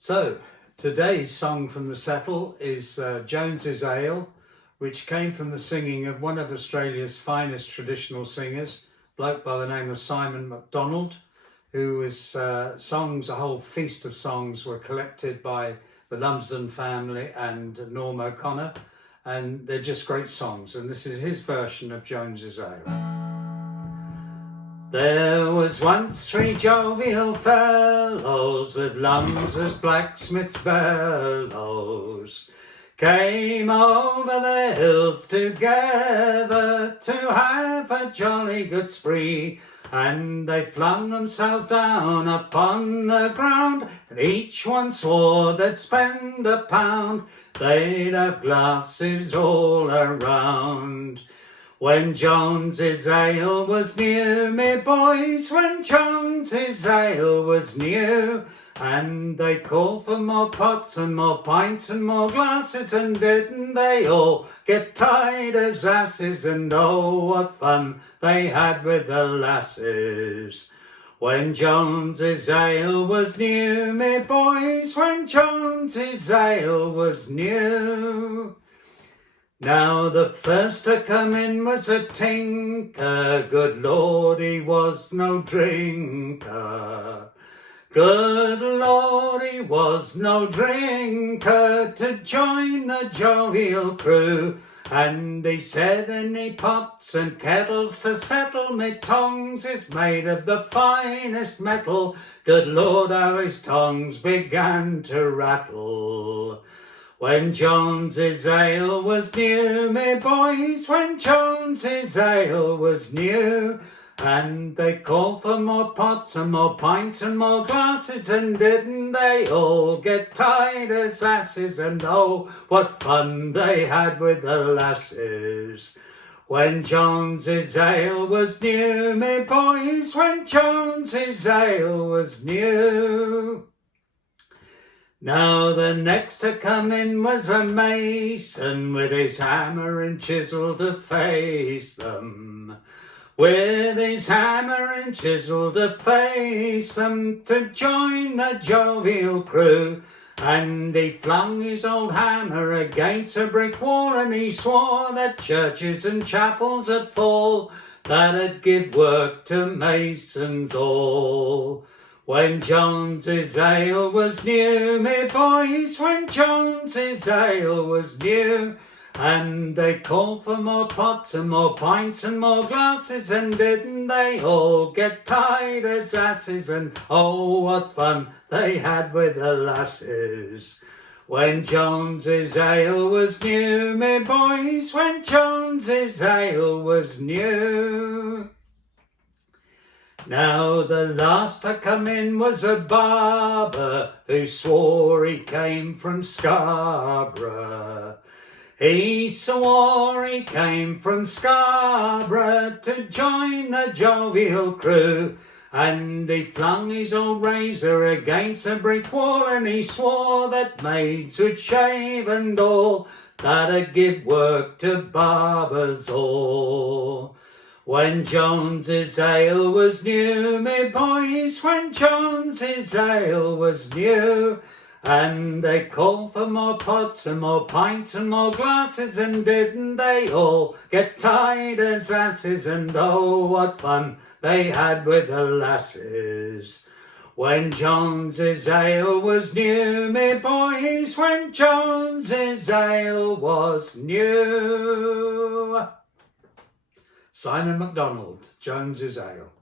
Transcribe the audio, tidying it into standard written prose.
So, today's song from the settle is Jones's Ale, which came from the singing of one of Australia's finest traditional singers, a bloke by the name of Simon MacDonald, who was a whole feast of songs were collected by the Lumsden family and Norm O'Connor, and they're just great songs, and this is his version of Jones's Ale. There was once three jovial fellows with lungs as blacksmith's bellows, came over the hills together to have a jolly good spree, and they flung themselves down upon the ground, and each one swore they'd spend £1, they'd have glasses all around. When Jones's Ale was new, me boys, when Jones's Ale was new, and they called for more pots and more pints and more glasses, and didn't they all get tied as asses, and oh, what fun they had with the lasses. When Jones's Ale was new, me boys, when Jones's Ale was new. Now the first to come in was a tinker, good Lord, he was no drinker. Good Lord, he was no drinker, to join the jovial crew. And he said, any pots and kettles to settle, me tongues is made of the finest metal. Good Lord, how his tongues began to rattle. When Jones's Ale was new, me boys, when Jones's Ale was new, and they called for more pots and more pints and more glasses, and didn't they all get tied as asses, and oh, what fun they had with the lasses. When Jones's Ale was new, me boys, when Jones's Ale was new. Now the next to come in was a mason, with his hammer and chisel to face them. With his hammer and chisel to face them, to join the jovial crew. And he flung his old hammer against a brick wall, and he swore that churches and chapels would fall, that'd give work to masons all. When Jones's Ale was new, me boys, when Jones's Ale was new, and they called for more pots and more pints and more glasses, and didn't they all get tied as asses, and oh, what fun they had with the lasses. When Jones's Ale was new, me boys, when Jones's Ale was new. Now the last to come in was a barber, who swore he came from Scarborough. He swore he came from Scarborough, to join the jovial crew. And he flung his old razor against a brick wall, and he swore that maids would shave and all, that'd give work to barbers all. When Jones's Ale was new, me boys, when Jones's Ale was new, and they called for more pots and more pints and more glasses, and didn't they all get tied as asses, and oh, what fun they had with the lasses. When Jones's Ale was new, me boys, when Jones's Ale was new. Simon MacDonald, Jones's Ale.